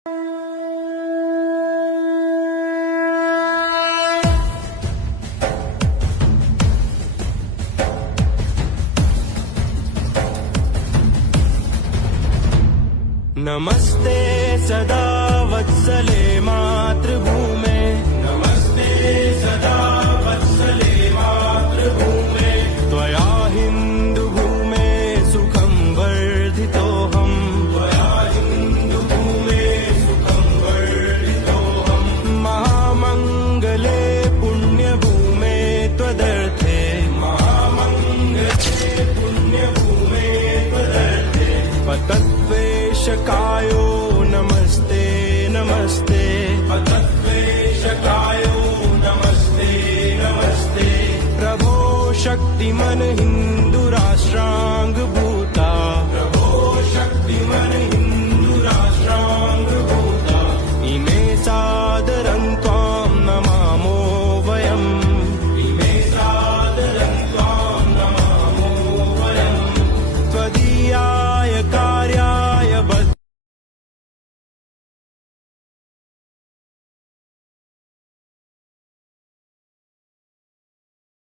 नमस्ते सदा वत्सले मातृभूमे, नमस्ते सदा वत्सले मातृभूमे, त्वया हिन्दुभूमे सुखं वर्धितोऽहम्, त्वया हिन्दुभूमे सुखं वर्धितोऽहम्, महामङ्गले पुण्यभूमे त्वदर्थे, महामङ्गले पुण्यभूमे त्वदर्थे, पतद्वेषकायो नमस्ते नमस्ते, पतद्वेषकायो नमस्ते नमस्ते, प्रभो शक्तिमन हिन्दुरा